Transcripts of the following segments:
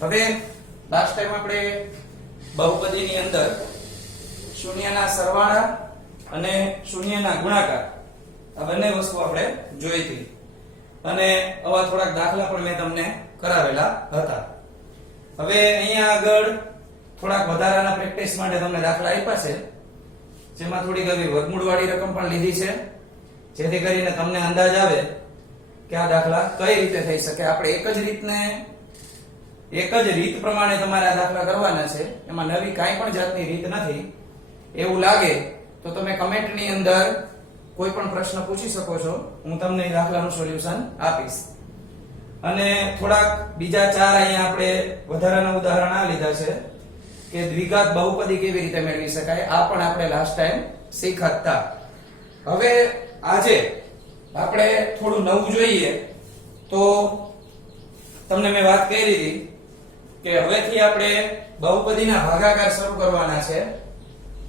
હવે last time આપણે બહુપદીની અંદર શૂન્યના સરવાળા અને શૂન્યના ગુણાકાર આ બંને વસ્તુ આપણે જોઈ હતી અને આવા થોડાક દાખલા પણ મેં તમને કરાવેલા હતા. હવે અહીંયા આગળ થોડાક વધારાના પ્રેક્ટિસ માટે તમને દાખલા આપ્યા છે, જેમાં થોડીક આવી વર્ગમૂળવાળી રકમ પણ લીધી છે, જેથી કરીને તમને અંદાજ આવે કે આ દાખલા કઈ રીતે થઈ શકે. આપણે એક જ રીત પ્રમાણે તમારે આ દાખલા કરવાના છે, એમાં નવી કાંઈ પણ જાતની રીત નથી. એવું લાગે તો તમે કમેન્ટની અંદર કોઈ પણ પ્રશ્ન પૂછી શકો છો, હું તમને એ દાખલાનું સોલ્યુશન આપીશ. અને થોડાક બીજા ચાર અહીંયા આપણે વધારાના ઉદાહરણ આ લીધા છે કે દ્વિઘાત બહુપદી કેવી રીતે મેળવી શકાય, આ પણ આપણે લાસ્ટ ટાઈમ શીખ્યા હતા. હવે આજે આપણે થોડું નવું જોઈએ તો તમને મેં વાત કરી હતી કે હવેથી આપણે બહુપદીના ભાગાકાર શરૂ કરવાના છે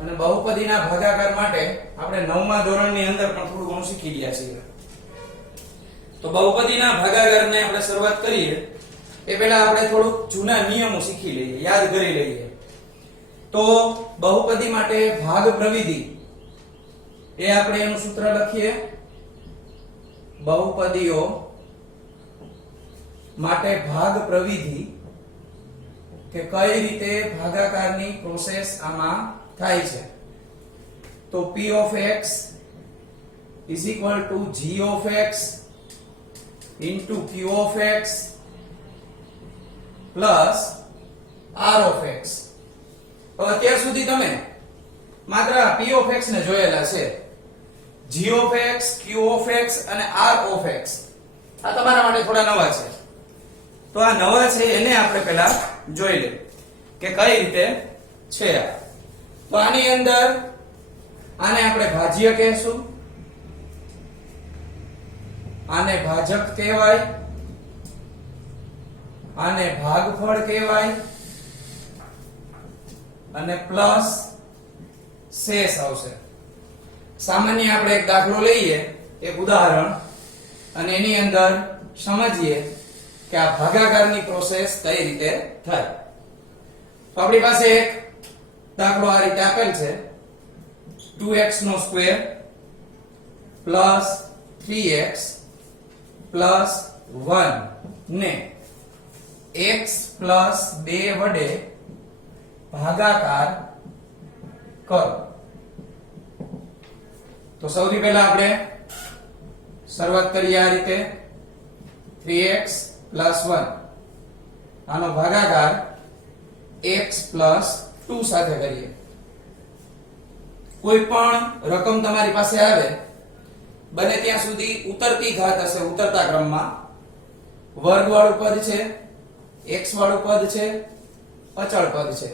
અને બહુપદીના ભાગાકાર માટે આપણે 9મા ધોરણની અંદર પણ થોડું ઘણું શીખી ગયા છીએ. તો બહુપદીના ભાગાકારને આપણે શરૂઆત કરીએ એ પહેલા આપણે થોડુંક જૂના નિયમો શીખી લઈએ, યાદ કરી લઈએ. તો બહુપદી માટે ભાગ પ્રવિધિ એ આપણે એનું સૂત્ર લખીએ. બહુપદીઓ માટે ભાગ પ્રવિધિ કે કઈ રીતે ભાગાકારની પ્રોસેસ આમાં થાય છે. તો p of x is equal to g of x into q of x plus r of x. હવે અત્યાર સુધી તમે માત્ર p of x ને જોયેલા છે. g of x, q of x અને r of x આ તમારા માટે થોડા નવા છે. તો આ નવા છે એને આપણે પહેલા જોઈ લઈએ કે કઈ રીતે છે આ. તો આની અંદર આને આપણે ભાજ્ય કહેશું, આને ભાજક કહેવાય, આને ભાગફળ કહેવાય અને પ્લસ શેષ આવશે. સામાન્ય આપણે એક દાખલો લઈએ, એક ઉદાહરણ, અને એની અંદર સમજીએ કે આ ભાગાકારની પ્રોસેસ કઈ રીતે થાય. તો આપણી પાસે એક દાખલો આ રીતે આપેલ છે. 2x નો સ્ક્વેર પ્લસ 3x પ્લસ 1 ને x પ્લસ 2 વડે ભાગાકાર કરો. તો સૌથી પહેલા આપણે શરૂઆત કરીએ આ રીતે. 3x પ્લસ 1 આનો ભાગાકાર x પ્લસ 2 સાથે કરીએ. કોઈ પણ રકમ તમારી પાસે આવે, બને ત્યાં સુધી ઉતરતી ઘાત હશે, ઉતરતા ક્રમમાં. વર્ગ વાળું પદ છે, x વાળું પદ છે, અચળ પદ છે.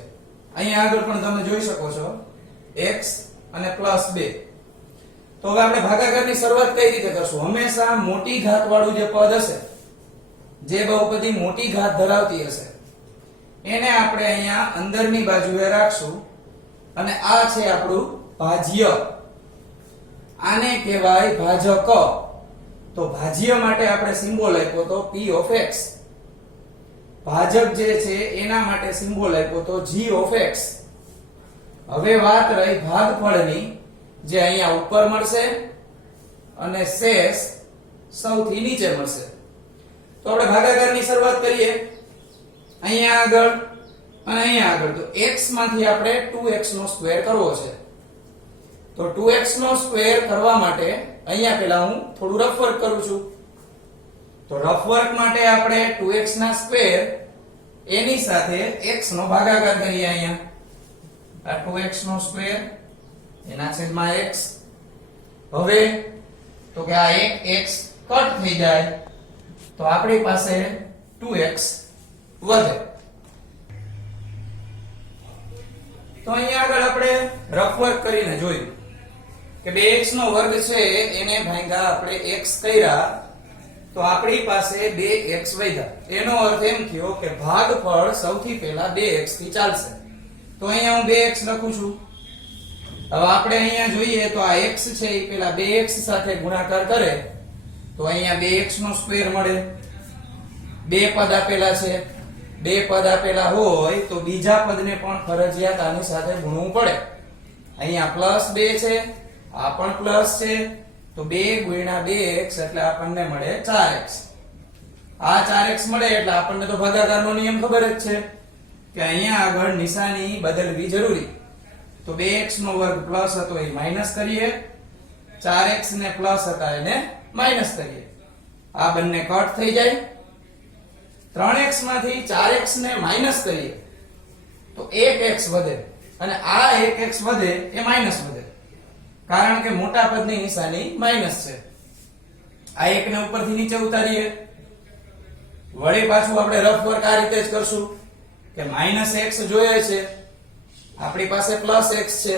અહીંયા આગળ પણ તમે જોઈ શકો છો x અને પ્લસ 2. તો હવે આપણે ભાગાકારની શરૂઆત કઈ રીતે કરશું? હંમેશા મોટી ઘાત વાળું જે પદ હશે, જે બહુપદી મોટી ઘાત ધરાવતી હશે, એને આપણે અહીંયા અંદરની બાજુએ રાખશું અને આ છે આપણું ભાજ્ય. આને કહેવાય ભાજક. તો ભાજ્ય માટે આપણે સિમ્બોલ આપ્યો તો p of x. ભાજક જે છે એના માટે સિમ્બોલ આપ્યો તો g of x. હવે વાત રહી ભાગફળની, જે અહીંયા ઉપર મળશે અને શેષ સૌથી નીચે મળશે. તો આપણે ભાગાકારની શરૂઆત કરીએ. અહીંયા આગળ અને અહીંયા આગળ તો x માંથી આપણે 2x નો સ્ક્વેર કરવો છે. તો 2x નો સ્ક્વેર કરવા માટે અહીંયા પહેલા હું થોડું રફ વર્ક કરું છું. તો રફ વર્ક માટે આપણે 2x ના સ્ક્વેર એની સાથે x નો ભાગાકાર કરીએ. અહીંયા આ 2x નો સ્ક્વેર એના છેદમાં x. હવે તો કે આ એક x કટ થઈ જાય તો આપણી પાસે 2x વધે. તો અહીંયા આગળ આપણે રફ વર્ક કરીને જોયું કે 2x નો વર્ગ છે એને ભાગ્યા આપણે x કર્યા તો આપણી પાસે 2x વધ્યા. એનો અર્થ એમ થયો કે ભાગફળ સૌથી પહેલા 2x થી ચાલશે. તો અહીંયા હું 2x લખું છું. હવે આપણે અહીંયા જોઈએ તો આ x છે એ પેલા 2x સાથે ગુણાકાર કરે તો અહીંયા 2x નો સ્ક્વેર મળે. બે પદ આપેલા છે, બે પદ આપેલા હોય તો બીજા પદને પણ ફરજિયાત આની સાથે ગુણવું પડે. અહીંયા પ્લસ 2 છે, આ પણ પ્લસ છે, તો 2 ગુણ્યા 2x એટલે આપણને મળે 4x. આ 4x મળે એટલે આપણને તો ભાગાકારનો નિયમ ખબર જ છે કે અહીંયા આગળ નિશાની બદલવી જરૂરી. તો 2x નો વર્ગ પ્લસ હતો એ માઈનસ કરીએ, 4x ને પ્લસ હતા એને માઈનસ કરીએ. આ બંને કટ થઈ જાય. 3x માંથી 4x ને માઈનસ કરીએ તો 1x વધે અને આ 1x વધે એ માઈનસ વધે, કારણ કે મોટા પદની નિશાની માઈનસ છે. આ 1 ને ઉપરથી નીચે ઉતારીએ. વળી પાછું આપણે રફ વર્ક આ રીતે જ કરશું કે -x જોઈએ છે, આપણી પાસે +x છે,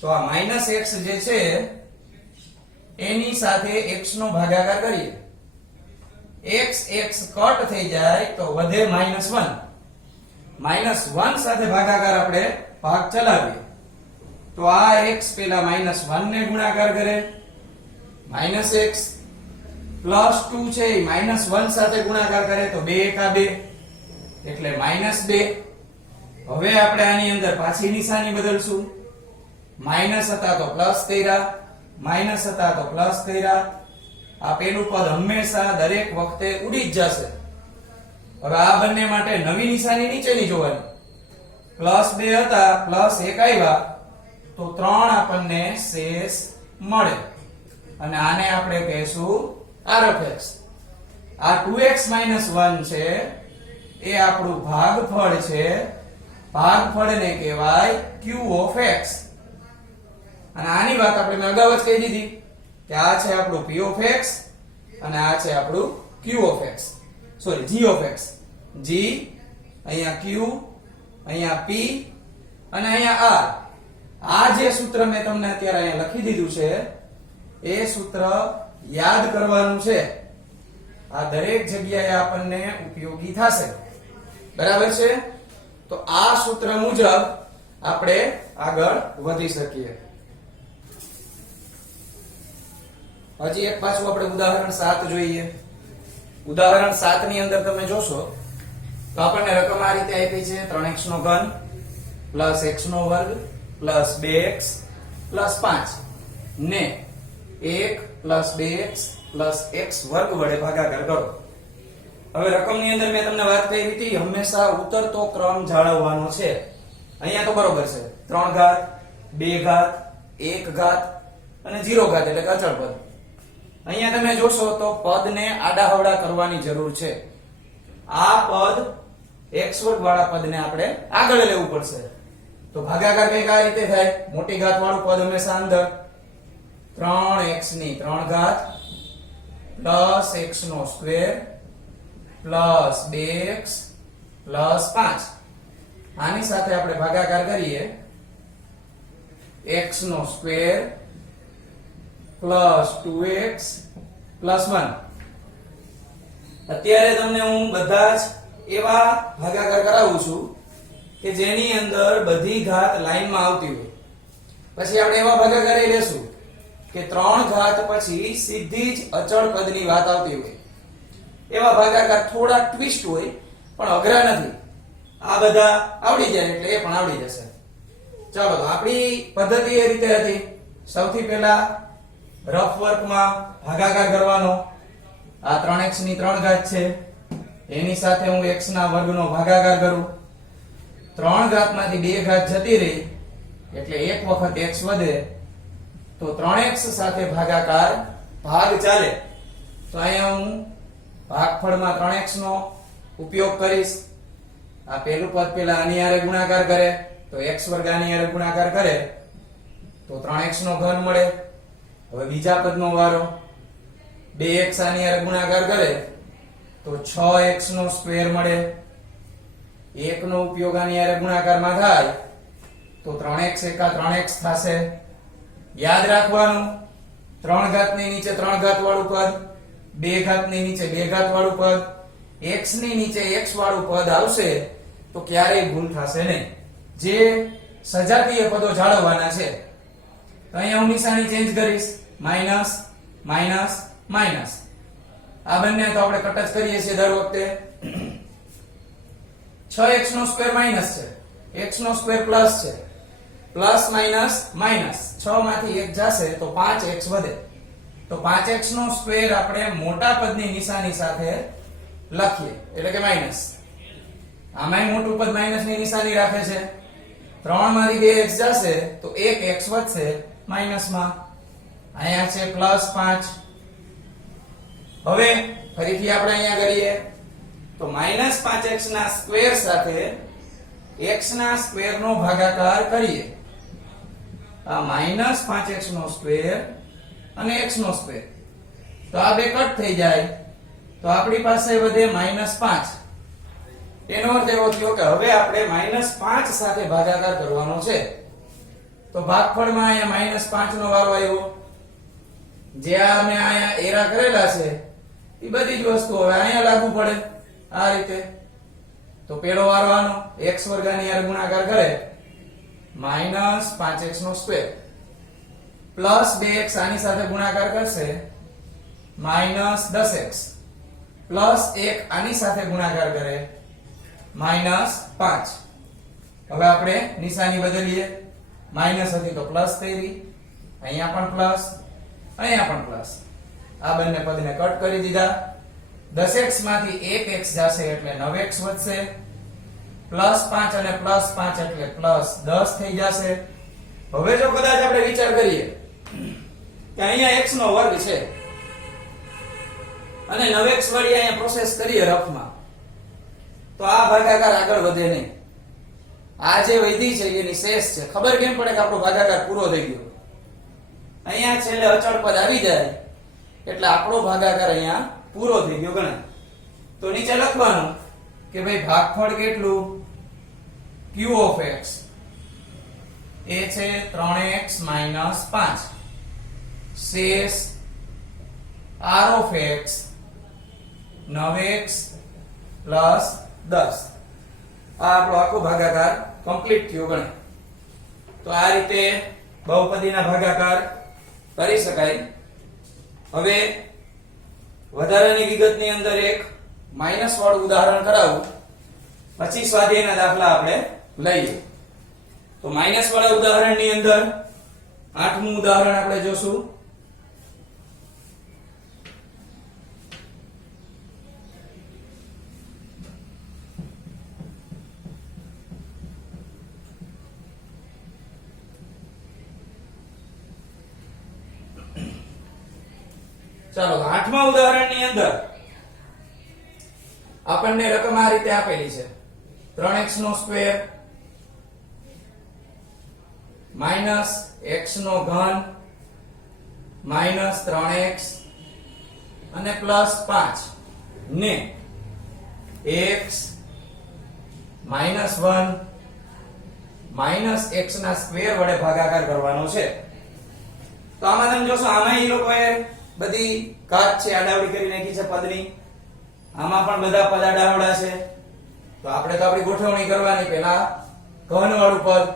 તો આ -x જે છે એની સાથે x નો ભાગાકાર કરીએ. x કટ થઈ જાય તો વધે -1. -1 સાથે ભાગાકાર આપણે ભાગ ચલાવીએ તો આ x પેલા -1 ને ગુણાકાર કરે, -x +2 છે એ -1 સાથે ગુણાકાર કરે તો 2 એકા 2 એટલે -2. હવે આપણે આની અંદર પાછી નિશાની બદલશું. માઈનસ હતા તો પ્લસ કર્યા, માઈનસ હતા તો પ્લસ કર્યા. આ પેલું પદ હંમેશા દરેક વખતે ઉડી જ જશે. હવે આ બંને માટે નવી નિશાની નીચેની જોવાની. +2 હતા, +1 આવ્યા તો 3 આપણને શેષ મળે અને આને આપણે કહીશું RFX. આ 2x - 1 છે એ આપણું ભાગફળ છે. ભાગફળને કહેવાય Q of x. અને આની વાત આપણે મેં અગાઉ જ કહી દીધી કે આ છે આપણું P of x અને આ છે આપણું Q of x, sorry G of x. G, અહીંયા Q, અહીંયા P અને અહીંયા R. આ જે સૂત્ર મેં તમને અત્યારે અહીંયા લખી દીધું છે એ સૂત્ર યાદ કરવાનું છે. આ દરેક જગ્યાએ આપણને ઉપયોગી થશે. બરાબર છે? તો આ સૂત્ર મુજબ આપણે આગળ વધી શકીએ. હજી એક પાછું આપણે ઉદાહરણ 7 જોઈએ. ઉદાહરણ 7 ની અંદર તમે જોશો તો આપણને રકમ આ રીતે આપી છે 3x નો ઘન + x નો વર્ગ + 2x + 5 ને 1 + 2x + x વર્ગ વડે ભાગાકાર કરો. હવે રકમની અંદર મેં તમને વાત કરી હતી હંમેશા ઉતરતો ક્રમ જાળવવાનો છે. અહીંયા તો બરોબર છે 3 ઘાત, 2 ઘાત, 1 ઘાત અને 0 ઘાત એટલે કે અચળ પદ. અહીંયા તમે જોશો તો પદને આડાહવડા કરવાની જરૂર છે. આ પદ x વર્ગ વાળા પદને આપણે આગળ લેવું પડશે. તો ભાગાકાર કઈક આ રીતે થાય. મોટી ઘાત વાળું પદ હંમેશા અંદર 3x ની 3 ઘાત + x નો સ્ક્વેર + 2x + 5. આની સાથે આપણે ભાગાકાર કરીએ x નો સ્ક્વેર + 2x + 1. અત્યારે તમને હું બધા જ એવા ભાગાકાર કરાવું છું કે જેની અંદર બધી ઘાત લાઈનમાં આવતી હોય. પછી આપણે એવા ભાગાકાર લેશું કે 3 ઘાત પછી સીધી જ અચળ પદની વાત આવતી હોય. એવા ભાગાકાર થોડા ટ્વિસ્ટ હોય પણ અઘરા નથી. આ બધા આવડી જાય એટલે એ પણ આવડી જશે. ચાલો તો આપણી પદ્ધતિ એ રીતે હતી. સૌથી પહેલા રફ વર્કમાં ભાગાકાર કરવાનો. આ 3x ની 3 ઘાત છે એની સાથે હું x ના વર્ગનો ભાગાકાર કરું. 3 ઘાતમાંથી 2 ઘાત જતી રહી એટલે એક વખત x વધે તો 3x સાથે ભાગાકાર ભાગ ચાલે. તો અહીંયા હું ભાગફળમાં 3x નો ઉપયોગ કરીશ. આ પહેલું પદ પેલા આની હારે ગુણાકાર કરે તો x વર્ગ આની હારે ગુણાકાર કરે તો 3x નો ઘન મળે. હવે બીજા પદનો વારો 2x આની હારે ગુણાકાર કરે તો 6x નો સ્ક્વેર મળે. 1 નો ઉપયોગ આની હારે ગુણાકારમાં થાય તો 3x એકા 3x થશે. યાદ રાખવાનું 3 ઘાતની નીચે 3 ઘાત વાળું પદ, 2 ઘાતની નીચે 2 ઘાત વાળું પદ, x ની નીચે x વાળું પદ આવશે તો ક્યારેય ભૂલ થશે નહીં. જે સજાતીય પદો જાળવવાના છે. તો અહીંયા હું નિશાની ચેન્જ કરીશ. Minus minus minus. આ બંને તો આપણે કટ જ કરીએ છીએ દર વખતે. 6x નો સ્ક્વેર માઈનસ છે, x નો સ્ક્વેર પ્લસ છે, પ્લસ માઈનસ માઈનસ, 6 માંથી 1 જશે તો 5x વધે, તો 5x નો સ્ક્વેર આપણે મોટા પદની નિશાની સાથે લખીએ એટલે કે માઈનસ. આમાંય મોટું પદ માઈનસ ની નિશાની રાખે છે, 3 માંથી 2x જશે તો 1x વધશે માઈનસ માં, અહીંયા છે પ્લસ 5. હવે ફરીથી આપણે અહીંયા કરીએ તો -5x ના સ્ક્વેર સાથે x ના સ્ક્વેર નો ભાગાકાર કરીએ. આ -5x નો સ્ક્વેર અને x નો સ્ક્વેર, તો આ બે કટ થઈ જાય તો આપણી પાસે વધે -5. તેનો અર્થ એવો થયો કે હવે આપણે -5 સાથે ભાગાકાર કરવાનો છે. તો ભાગફળમાં અહીંયા -5 નો વારો આવ્યો. જે અમે અહીંયા એરા કરેલા છે એ બધી જ વસ્તુ હવે અહીંયા લાગુ પડે આ રીતે. તો પેલો વારો આનો x વર્ગની હારે ગુણાકાર કરે -5x નો સ્ક્વેર પ્લસ 2x આની સાથે ગુણાકાર કરશે -10x પ્લસ 1 આની સાથે ગુણાકાર કરે -5. હવે આપણે નિશાની બદલીએ, માઈનસ હતી તો પ્લસ થઈ રહી, અહીંયા પણ પ્લસ, અહીંયા પણ પ્લસ. આ બંને પદને કટ કરી દીધા. 10x માંથી 1x જશે એટલે 9x વધશે, પ્લસ 5 અને પ્લસ 5 એટલે પ્લસ 10 થઈ જશે. હવે જો કદાચ આપણે વિચાર કરીએ કે અહીંયા x નો વર્ગ છે અને 9x વાળી અહીંયા પ્રોસેસ કરીએ રફમાં, તો આ ભાગાકાર આગળ વધે નહીં. આ જે વૈધી છે એની શેષ છે. ખબર કેમ પડે કે આપણો ભાગાકાર પૂરો થઈ ગયો? અહીંયા છેલ્લે અચળ પદ આવી જાય એટલે આપણો ભાગાકાર અહીંયા પૂરો થઈ ગયો ગણાય. તો નીચે લખવાનું કે ભાઈ ભાગફળ કેટલું? q of x એ છે 3x - 5, શેષ r of x 9x + 10. આ આપણો આખો ભાગાકાર કમ્પ્લીટ થયો ગણાય. તો આ રીતે બહુપદીના ભાગાકાર કરી શકાય. હવે વધારાની વિગતની અંદર એક માઈનસ વાળું ઉદાહરણ કરાવું, પછી સ્વાધ્યાયના દાખલા આપણે લઈએ. તો માઈનસ વાળા ઉદાહરણની અંદર 8મું ઉદાહરણ આપણે જોશું. ચાલો 8મા ઉદાહરણની અંદર આપણને રકમ આ રીતે આપેલી છે, 3x નો સ્ક્વેર માઈનસ x નો ઘન માઈનસ 3x અને પ્લસ 5 ને x માઈનસ 1 માઈનસ x ના સ્ક્વેર વડે ભાગાકાર કરવાનો છે. તો આમાં તમે જોશો, આમાં એ લોકોએ બધી ઘાત છે આડાવડી કરી નાખી છે પદની, આમાં પણ બધા પદ આડાવડા છે. તો આપણે તો આપણી ગોઠવણી કરવાની, પહેલા ઘન વાળું પદ.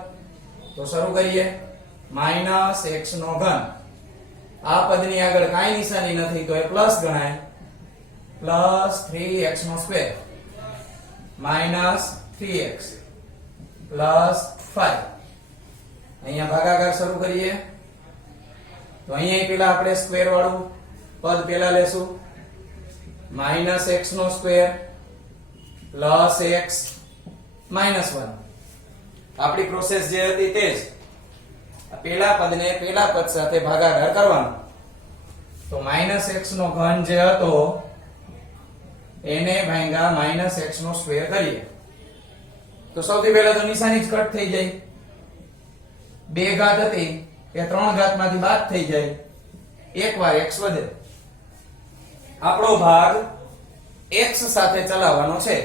તો શરૂ કરીએ, માઈનસ x નો ઘન. આ પદની આગળ કાંઈ નિશાની નથી તો એ પ્લસ ગણાય, પ્લસ 3x નો સ્ક્વેર માઈનસ 3x પ્લસ 5. અહીંયા ભાગાકાર શરૂ કરીએ. તો અહીંયા પેલા આપણે સ્ક્વેર વાળું પદ પેલા લેશું, માઈનસ x નો સ્ક્વેર પ્લસ x માઈનસ 1. આપણી પ્રોસેસ જે હતી તે જ, પેલા પદને પેલા પદ સાથે ભાગાકાર કરવાનો. તો માઈનસ x નો ઘન જે હતો એને ભાગ્યા માઈનસ x નો સ્ક્વેર કરીએ. તો સૌથી પહેલા તો નિશાની જ કટ થઈ જાય. 2 ઘાત હતી એ 3 ઘાત માંથી બાદ થઈ જાય, એક વાર x વધે. આપણો ભાગ x સાથે ચલાવવાનો છે.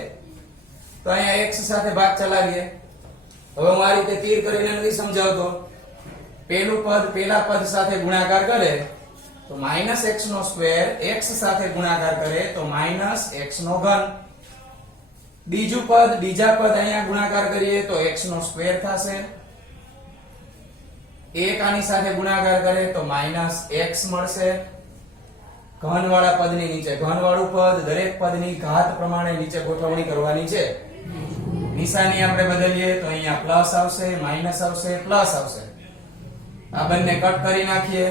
તો અહીંયા x સાથે ભાગ ચલાવીએ. હવે હું આ રીતે તીર કરીને નથી સમજાવતો. પેલું પદ પેલા પદ સાથે ગુણાકાર કરે તો માઈનસ x નો સ્ક્વેર x સાથે ગુણાકાર કરે તો માઈનસ x નો ઘન. બીજું પદ બીજા પદ અહીંયા ગુણાકાર કરીએ તો x નો સ્ક્વેર થશે. એક આની સાથે ગુણાકાર કરે તો માઈનસ x મળશે. ઘન વાળા પદની નીચે ઘન વાળું પદ, દરેક પદની ઘાત પ્રમાણે નીચે ગોઠવણી કરવાની છે. નિશાની આપણે બદલીએ તો અહીંયા પ્લસ આવશે, માઈનસ આવશે, પ્લસ આવશે. આ બંને કટ કરી નાખીએ.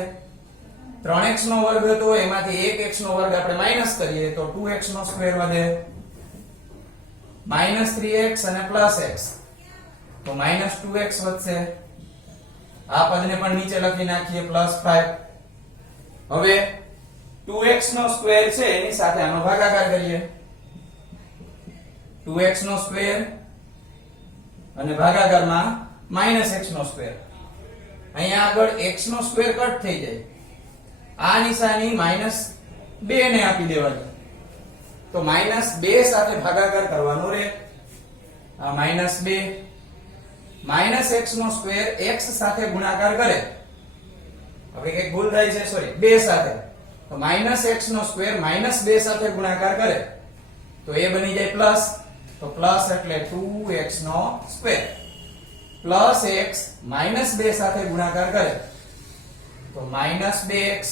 3x નો વર્ગ હતો એમાંથી 1x નો વર્ગ આપણે માઈનસ કરીએ તો 2x નો સ્ક્વેર વધે, -3x અને +x તો -2x વધશે. આ પદને પણ નીચે લખી નાખીએ +5. હવે 2x નો સ્ક્વેર છે એની સાથે આનો ભાગાકાર કરીએ. 2x નો સ્ક્વેર અને ભાગાકારમાં -x નો સ્ક્વેર. અહીંયા આગળ x નો સ્ક્વેર કટ થઈ જાય. આ નિશાની -2 ને આપી દેવાની તો -2 સાથે ભાગાકાર કરવાનો રહે. આ -2 -x નો સ્ક્વેર x સાથે ગુણાકાર કરે. હવે એક ભૂલ થાય છે, સોરી, 2 સાથે. તો -x નો સ્ક્વેર -2 સાથે ગુણાકાર કરે તો એ બની જાય પ્લસ. તો પ્લસ એટલે 2x નો સ્ક્વેર પ્લસ x -2 સાથે ગુણાકાર કરે તો -2x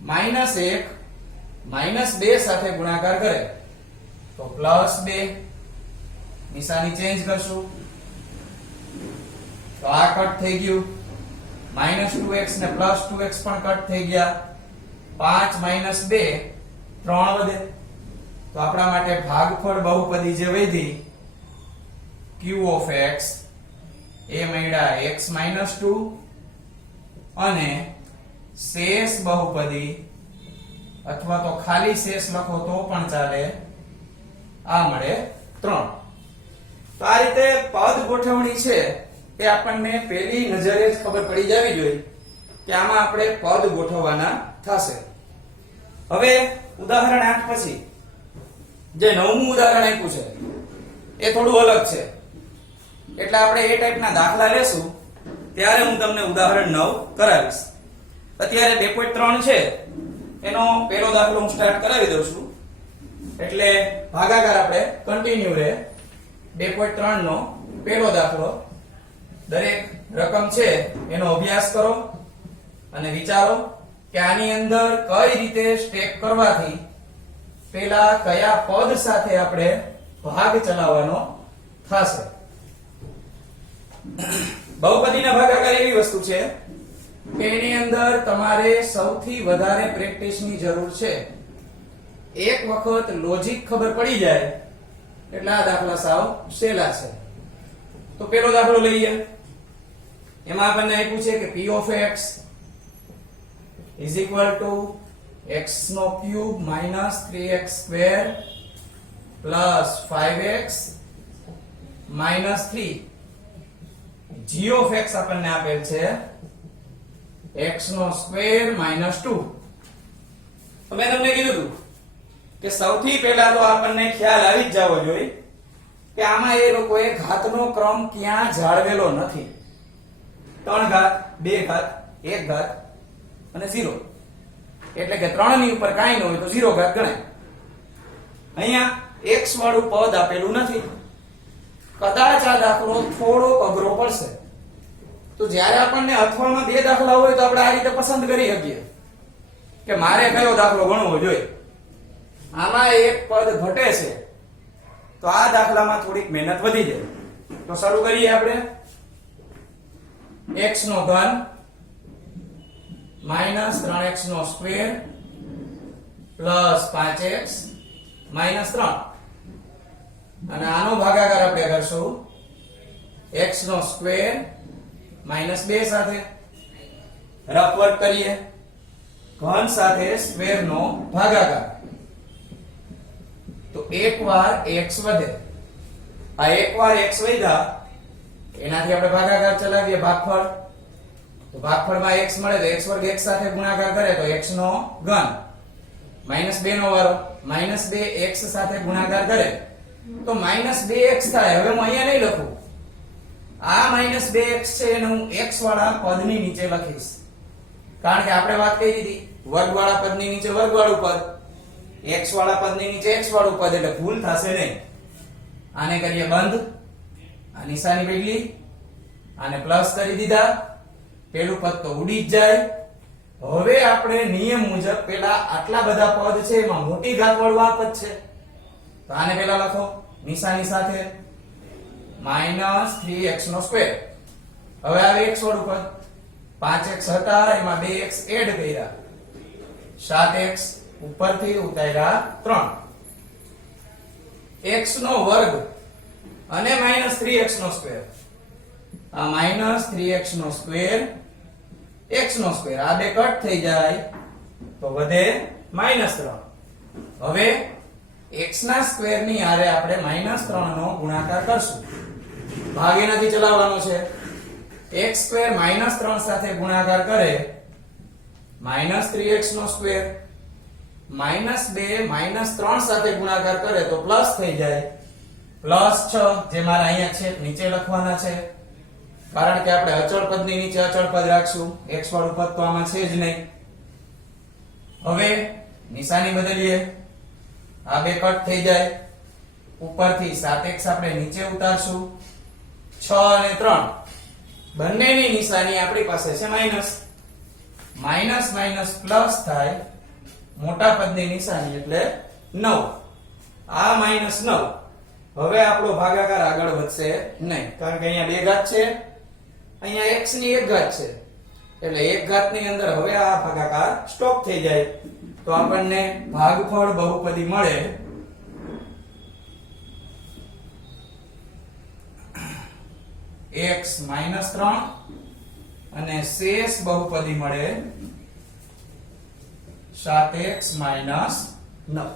-1 -2 સાથે ગુણાકાર કરે તો +2. નિશાની ચેન્જ કરશું તો આ કટ થઈ ગયું. -2x ને +2x પણ કટ થઈ ગયા. 5 - 2 3 વધે તો આપણા માટે ભાગફળ બહુપદી જે વધી q of x એ મળ્યા x - 2 અને શેષ બહુપદી અથવા તો ખાલી શેષ લખો તો પણ ચાલે, આ મળે 3. તો આ રીતે પદ ગોઠવણી છે એ આપણને પહેલી નજરે જ ખબર પડી જવી જોઈએ કે આમાં આપણે પદ ગોઠવવાના થશે. હવે ઉદાહરણ 8 પછી જે 9મું ઉદાહરણ આપ્યું છે એ થોડું અલગ છે એટલે આપણે એ ટાઈપના દાખલા લેશું ત્યારે હું તમને ઉદાહરણ 9 કરાવીશ. અત્યારે 2.3 છે એનો પહેલો દાખલો હું સ્ટાર્ટ કરાવી દઉં છું એટલે ભાગાકાર આપણે કન્ટિન્યુ રહે. 2.3 નો પહેલો દાખલો. દરેક રકમ છે એનો અભ્યાસ કરો અને વિચારો કે આની અંદર કઈ રીતે સ્ટેપ કરવાથી પેલા કયા પદ સાથે આપણે ભાગ ચલાવવાનો થશે. બહુપદીના ભાગાકાર એવી વસ્તુ છે કે એની અંદર તમારે સૌથી વધારે પ્રેક્ટિસની જરૂર છે. એક વખત લોજિક ખબર પડી જાય એટલે આ દાખલા સાવ સહેલા છે. તો પેલો દાખલો લઈએ. એમાં આપણને આપ્યું છે કે p of x is equal to x નો cube -3x square plus 5x -3. g of x આપણને આપેલ છે x નો સ્ક્વેર -2. તો મેં તમને કીધું હતું કે સૌથી પહેલા તો આપણને ખ્યાલ આવી જ જવો જોઈએ કે આમાં એ લોકોએ ઘાતનો ક્રમ ક્યાં જાળવેલો નથી. 3 ઘાત 2 ઘાત 1 ઘાત અને 0 એટલે કે 3 ની ઉપર કાંઈ ન હોય તો 0 ઘાત ગણાય. અહીંયા x વાળું પદ આપેલું નથી. કદાચ આ દાખલો થોડો અઘરો પડશે તો જ્યારે આપણને અથવામાં 2 દાખલા હોય તો આપણે આ રીતે પસંદ કરી શકીએ કે મારે કયો દાખલો ગણવો જોઈએ. આમાં એક પદ ઘટે છે તો આ દાખલામાં થોડીક મહેનત વધી જાય. તો શરૂ કરીએ આપણે. x નો ઘન -3x નો સ્ક્વેર પ્લસ 5x -3 અને આનો ભાગાકાર આપણે કરશું x નો સ્ક્વેર -2 સાથે. રફ વર્ક કરીએ. ઘન સાથે સ્ક્વેર નો ભાગાકાર તો એક વાર x વધે. આ એક વાર x વધ્યા એનાથી આપણે ભાગાકાર ચલાવીએ ભાગફળ. તો ભાગફળમાં x મળે તો x વર્ગ x સાથે ગુણાકાર કરે તો x નો ઘન -2 નો વારો -2 x સાથે ગુણાકાર કરે તો -2x થાય. હવે હું અહીંયા નહીં લખું. આ -2x છે એને હું x વાળા પદની નીચે લખીશ કારણ કે આપણે વાત કરી હતી વર્ગ વાળા પદની નીચે વર્ગ વાળું પદ, x વાળા પદની નીચે x વાળું પદ એટલે ભૂલ થશે નહીં. આને કરીએ બંધ. આ નિશાની બદલી આને પ્લસ કરી દીધા. પેલું પદ તો ઉડી જ જાય. હવે આપણે નિયમ મુજબ પેલા આટલા બધા પદ છે એમાં મોટી ઘાત વાળું આ પદ છે તો આને પેલા લખો નિશાની સાથે. માઇનસ 3x નો સ્ક્વેર. હવે આવે x વાળું પદ. 5x હતા એમાં 2x એડ કર્યા 7x ઉપરથી ઉતાર્યા 3 x નો વર્ગ અને માઇનસ 3x નો સ્ક્વેર. આ માઇનસ 3x નો સ્ક્વેર x નો સ્ક્વેર આ બે કટ થઈ જાય તો વધે માઇનસ 3. હવે x ના સ્ક્વેર ની હારે આપણે માઇનસ 3 નો ગુણાકાર કરશું. ભાગ એનાથી ચલાવવાનો છે. x સ્ક્વેર માઇનસ 3 સાથે ગુણાકાર કરે માઇનસ 3x નો સ્ક્વેર માઇનસ 2 માઇનસ 3 સાથે ગુણાકાર કરે તો પ્લસ થઈ જાય પ્લસ 6 જે મારા અહીંયા છે નીચે લખવાના છે કારણ કે આપણે અચળ પદની નીચે અચળ પદ રાખશું. x વાળું પદ તો આમાં છે જ નહીં. હવે નિશાની બદલીએ. આ બે કટ થઈ જાય ઉપરથી 7x આપણે નીચે ઉતારશું 6 અને 3 બંનેની નિશાની આપણી પાસે છે માઈનસ. માઈનસ માઈનસ પ્લસ થાય મોટા પદની નિશાની એટલે 9. આ માઈનસ 9. હવે આપણો ભાગાકાર આગળ વધશે નહીં કારણ કે અહીંયા બે ઘાત છે અહીંયા x ની એક ઘાત છે એટલે એક ઘાતની અંદર હવે આ ભાગાકાર સ્ટોપ થઈ જાય તો આપણને ભાગફળ બહુપદી મળે x માઈનસ 3 અને શેષ બહુપદી મળે 7x માઈનસ 9.